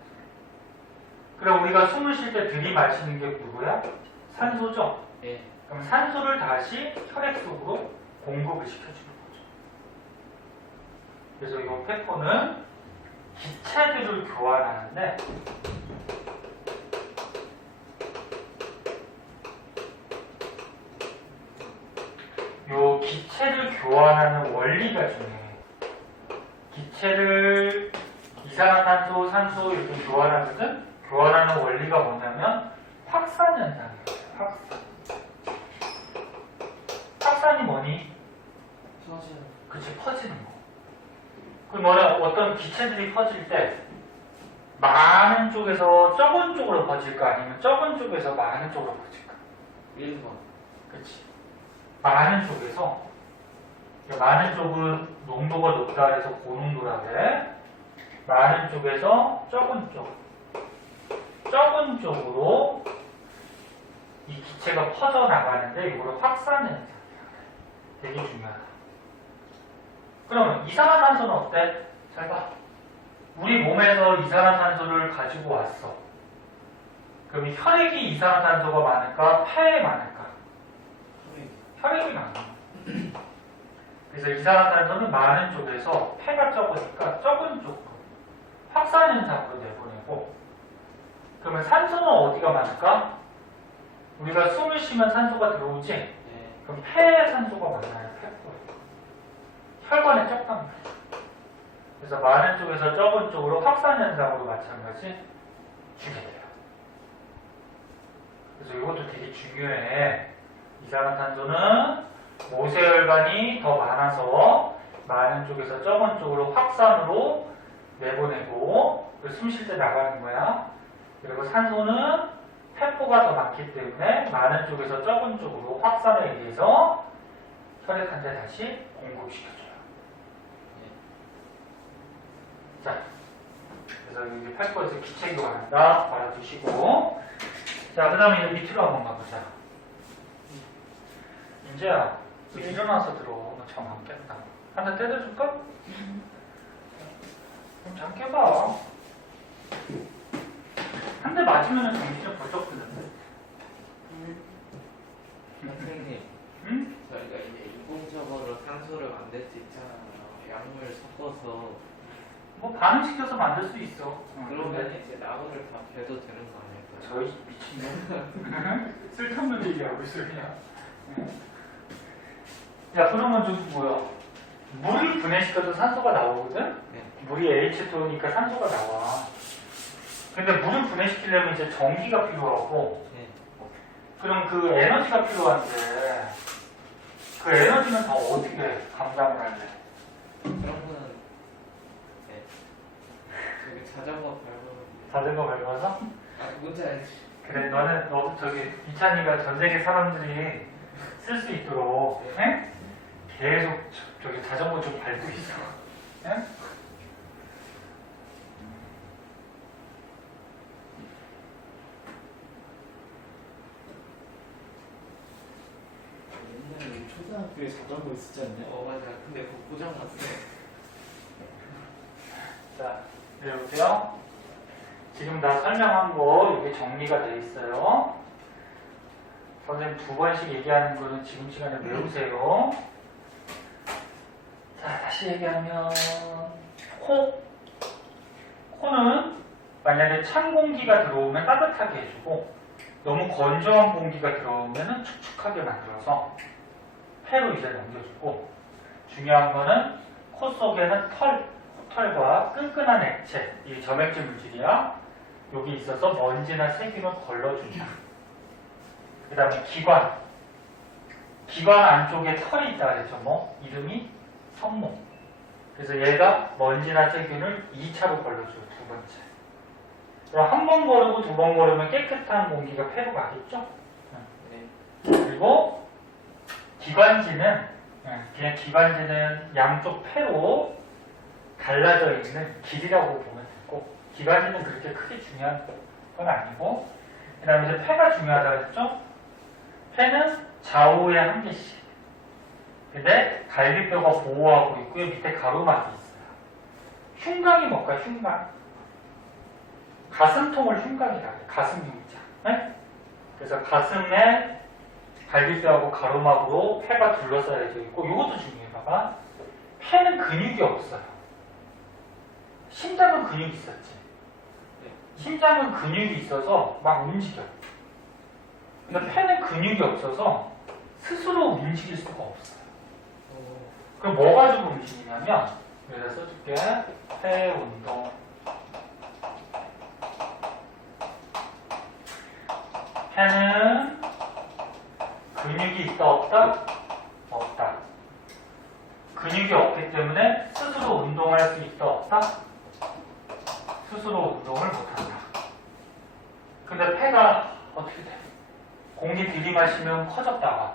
그럼 우리가 숨을 쉴 때 들이마시는 게 누구야? 산소죠? 예. 그럼 산소를 다시 혈액 속으로 공급을 시켜주는 거죠. 그래서 이 페포는 기체들을 교환하는데, 요 기체를 교환하는 원리가 중요해. 기체를 이산화탄소, 산소 이렇게 교환하거든. 교환하는 원리가 뭐냐면 확산 현상이에요. 확산이 뭐니? 그치, 퍼지는 거. 그 뭐냐, 어떤 기체들이 퍼질 때 많은 쪽에서 적은 쪽으로 퍼질까, 아니면 적은 쪽에서 많은 쪽으로 퍼질까? 1번. 그치. 많은 쪽에서, 많은 쪽은 농도가 높다 해서 고농도라 그래. 많은 쪽에서 적은 쪽으로 이 기체가 퍼져나가는데 이거를 확산 현상이야. 되게 중요하다. 그러면 이산화탄소는 어때? 잘 봐. 우리 몸에서 이산화탄소를 가지고 왔어. 그럼 혈액이 이산화탄소가 많을까? 폐에 많을까? 혈액이 많아. 그래서 이산화탄소는 많은 쪽에서 폐가 적으니까 적은 쪽으로 확산 현상으로 내보내고, 그러면 산소는 어디가 많을까? 우리가 숨을 쉬면 산소가 들어오지? 예. 그럼 폐에 산소가 많아요. 폐포에. 혈관에 적단 말이야. 그래서 많은 쪽에서 적은 쪽으로 확산 현상으로 마찬가지 주게 돼요. 그래서 이것도 되게 중요해. 이산화탄소는 모세혈관이 더 많아서 많은 쪽에서 적은 쪽으로 확산으로 내보내고 숨 쉴 때 나가는 거야. 그리고 산소는 페포가 더 많기 때문에 많은 쪽에서 적은 쪽으로 확산에 의해서 혈액한테 다시 공급시켜줘요. 자, 그래서 이제 페포에서 기체 교환한다 알아두시고, 자, 그 다음에 이제 밑으로 한번 가보자. 인재야, 너 일어나서 들어. 너 잠 안 깼다. 한 대 때려줄까? 그럼 잠 깨봐. 한 대 맞으면 정신 좀 벌쩍 드는데. 선생님, 응? 저희가 이제 인공적으로 산소를 만들 수 있잖아요. 약물 섞어서. 뭐 반응시켜서 만들 수 있어. 그러면 근데 이제 나무를 다 베도 되는 거 아닐까요? 저희 미친놈. 쓸데없는 얘기하고 있어 그냥. 야, 그러면 저기 뭐야? 물을 분해시켜도 산소가 나오거든? 네. 물이 H2니까 산소가 나와. 근데 물을 분해시키려면 이제 전기가 필요하고, 네. 그럼 그 에너지가 필요한데, 그 에너지는 더 어떻게 감당을 할래? 그런 거는 네. 저기 자전거 밟으면 자전거 밟아서? 아 뭔지 알지? 그래, 너도 저기, 이찬이가 전 세계 사람들이 쓸 수 있도록, 응? 계속 저기 자전거 좀 밟고 있어. 응? 옛날에 우리 초등학교에 자전거 있었지 않냐? 맞아. 근데 그거 고장 났어. 자, 읽어보세요. 지금 다 설명한 거 이게 정리가 돼 있어요. 선생님 2번씩 얘기하는 거는 지금 시간에 외우세요. 자, 다시 얘기하면 코는 만약에 찬 공기가 들어오면 따뜻하게 해주고 너무 건조한 공기가 들어오면 축축하게 만들어서 폐로 이제 넘겨주고 중요한 거는 코 속에는 털과 끈끈한 액체, 이 점액질 물질이야. 여기 있어서 먼지나 세균을 걸러준다. 그 다음에 기관 안쪽에 털이 있다 그랬죠. 뭐 이름이 성모. 그래서 얘가 먼지나 세균을 2차로 걸러줘요. 2번째. 그럼 한 번 거르고 2번 거르면 깨끗한 공기가 폐로 가겠죠. 네. 그리고 기관지는 그냥 기관지는 양쪽 폐로 갈라져 있는 길이라고 보면 되고 기관지는 그렇게 크게 중요한 건 아니고 그 다음에 이제 폐가 중요하다고 했죠? 폐는 좌우에 한 개씩 근데 갈비뼈가 보호하고 있고요 밑에 가로막이 있어요. 흉곽이 뭘까요? 흉곽 가슴통을 흉곽이라고 해요. 가슴 흉자 네? 그래서 가슴에 갈비뼈하고 가로막으로 폐가 둘러싸여져 있고 이것도 중요해요. 봐봐 폐는 근육이 없어요. 심장은 근육이 있었지. 심장은 근육이 있어서 막 움직여. 근데 폐는 근육이 없어서 스스로 움직일 수가 없어요. 그럼 뭐 가지고 움직이냐면 여기다 써줄게. 폐 운동. 폐는 근육이 있다 없다? 없다. 근육이 없기 때문에 스스로 운동할 수 있다 없다? 스스로 운동을 못한다. 근데 폐가 어떻게 돼? 공기 들이마시면 커졌다가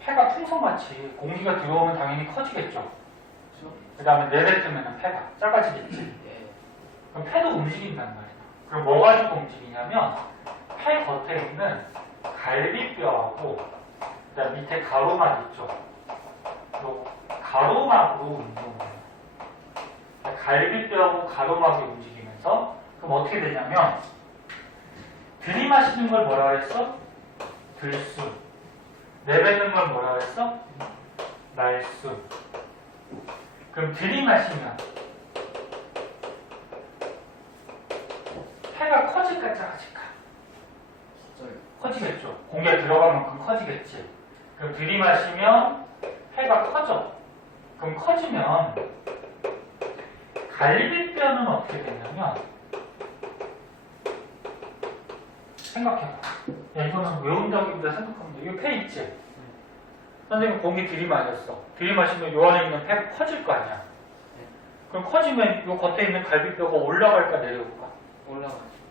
폐가 풍선같이 공기가 들어오면 당연히 커지겠죠. 그 다음에 내뱉으면 폐가 작아지겠지. 그럼 폐도 움직인단 말이야. 그럼 뭐 가지고 움직이냐면 폐 겉에 있는 갈비뼈하고 그다음 밑에 가로막 있죠. 요 가로막으로 운동을 해요. 갈비뼈하고 가로막이 움직이면서 그럼 어떻게 되냐면 들이마시는 걸 뭐라 그랬어? 들숨. 내뱉는 걸 뭐라 그랬어? 날숨. 그럼 들이마시면 폐가 커질까 작아질까? 커지겠죠. 공기가 들어간 만큼 커지겠지. 그럼 들이마시면 폐가 커져. 그럼 커지면 갈비뼈는 어떻게 되냐면 생각해봐. 야 이거는 외운다기보다 생각하면 돼. 이거 폐 있지? 선생님 공기 들이마셨어. 들이마시면 요 안에 있는 폐가 커질 거 아니야. 그럼 커지면 요 겉에 있는 갈비뼈가 올라갈까 내려올까?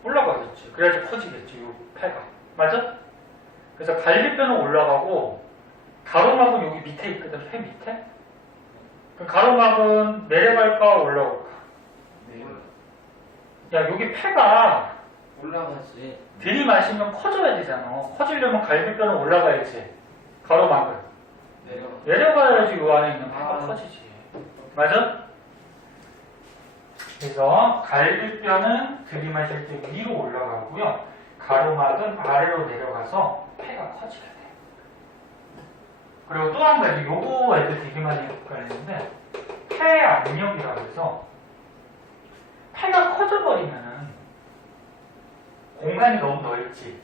올라가겠지. 그래야지 커지겠지. 요 폐가. 맞아? 그래서 갈비뼈는 올라가고 가로막은 여기 밑에 있거든. 폐 밑에. 그럼 가로막은 내려갈까 올라올까? 야 여기 폐가 올라가지. 들이마시면 커져야 되잖아. 커지려면 갈비뼈는 올라가야지. 가로막은 내려가야지 요 안에 있는 폐가 커지지. 맞아? 그래서 갈비뼈는 들이마실 때 위로 올라가고요. 가로막은 아래로 내려가서 폐가 커지게 돼요. 그리고 또 한 가지, 요거 애들 되게 많이 헷갈리는데 폐 압력이라고 해서 폐가 커져버리면은 공간이 너무 넓지.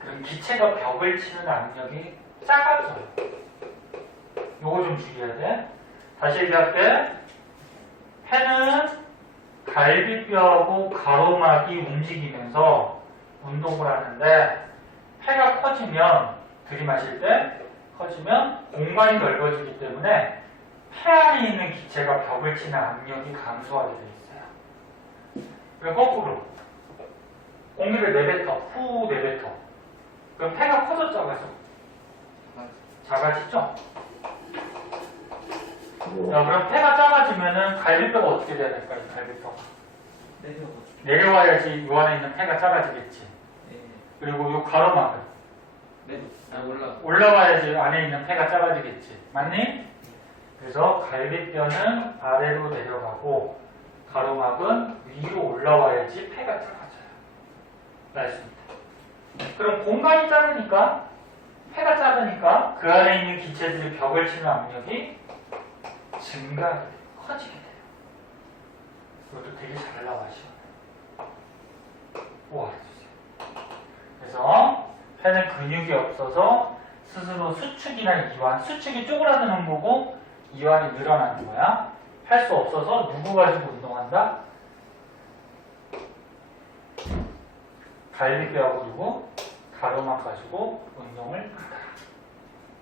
그럼 기체가 벽을 치는 압력이 작아져요. 요거 좀 주의해야 돼. 다시 얘기할게. 폐는 갈비뼈하고 가로막이 움직이면서 운동을 하는데 폐가 커지면 들이마실 때 커지면 공간이 넓어지기 때문에 폐 안에 있는 기체가 벽을 치는 압력이 감소하게 돼 있어요. 그럼 거꾸로 공기를 내뱉어, 후 내뱉어. 그럼 폐가 커져 작아져? 작아지죠? 자, 그럼 폐가 작아지면은 갈비뼈가 어떻게 돼야 될까? 이 갈비뼈가 내려와야지 요 안에 있는 폐가 작아지겠지. 네. 그리고 요 가로막은 올라와야지 안에 있는 폐가 작아지겠지. 맞니? 그래서 갈비뼈는 아래로 내려가고 가로막은 위로 올라와야지 폐가 작아져요. 알겠습니다. 그럼 공간이 작으니까 폐가 작으니까 그 안에 있는 기체들이 벽을 치는 압력이 증가하게 돼요. 커지게 돼요. 이것도 되게 잘 나와 시험에. 우와. 그래서 폐는 근육이 없어서 스스로 수축이나 이완, 수축이 쪼그라드는 거고 이완이 늘어나는 거야. 할 수 없어서 누구 가지고 운동한다? 갈비뼈하고 그리고 가로막 가지고 운동을 한다.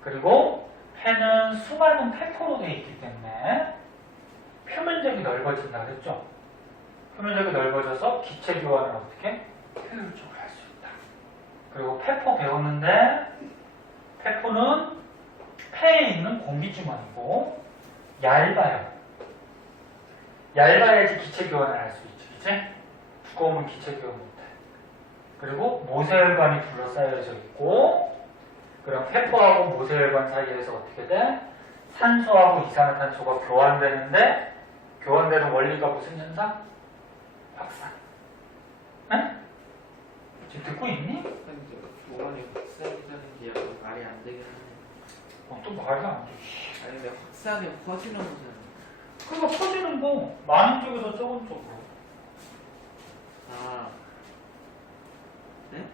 그리고 폐는 수많은 폐포로 되어 있기 때문에 표면적이 넓어진다 그랬죠? 표면적이 넓어져서 기체 교환을 어떻게? 효율적으로 할 수 있다. 그리고 폐포 배웠는데 폐포는 폐에 있는 공기주머니고 얇아요. 얇아야지 기체 교환을 할 수 있지, 그치? 두꺼우면 기체 교환 못해. 그리고 모세혈관이 둘러싸여져 있고, 그럼 폐포하고 모세혈관 사이에서 어떻게 돼? 산소하고 이산화탄소가 교환되는데, 교환되는 원리가 무슨 현상? 확산. 응? 지금 듣고 있니? 교환이 확산이라는 게 약간 말이 안 되긴 하네. 어떤 말이 안 돼. 아니 근데 확산이 퍼지는 거잖아. 그러니까 퍼지는 거 많은 쪽에서 적은 쪽으로. 아, 네?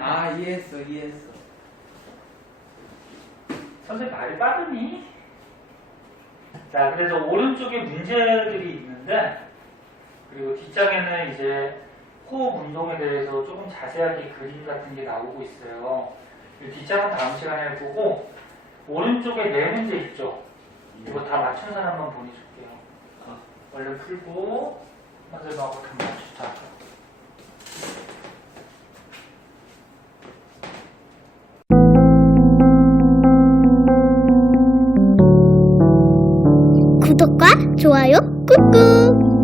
아 이해했어. 선생님 말이 빠르니? 자, 그래서 오른쪽에 문제들이 있는데, 그리고 뒷장에는 이제 호흡 운동에 대해서 조금 자세하게 그림 같은 게 나오고 있어요. 뒷장은 다음 시간에 해보고, 오른쪽에 네 문제 있죠? 이거 다 맞춘 사람만 보내줄게요. 얼른 풀고, 선생님하고 다 맞추자. 구독과 좋아요 꾹꾹.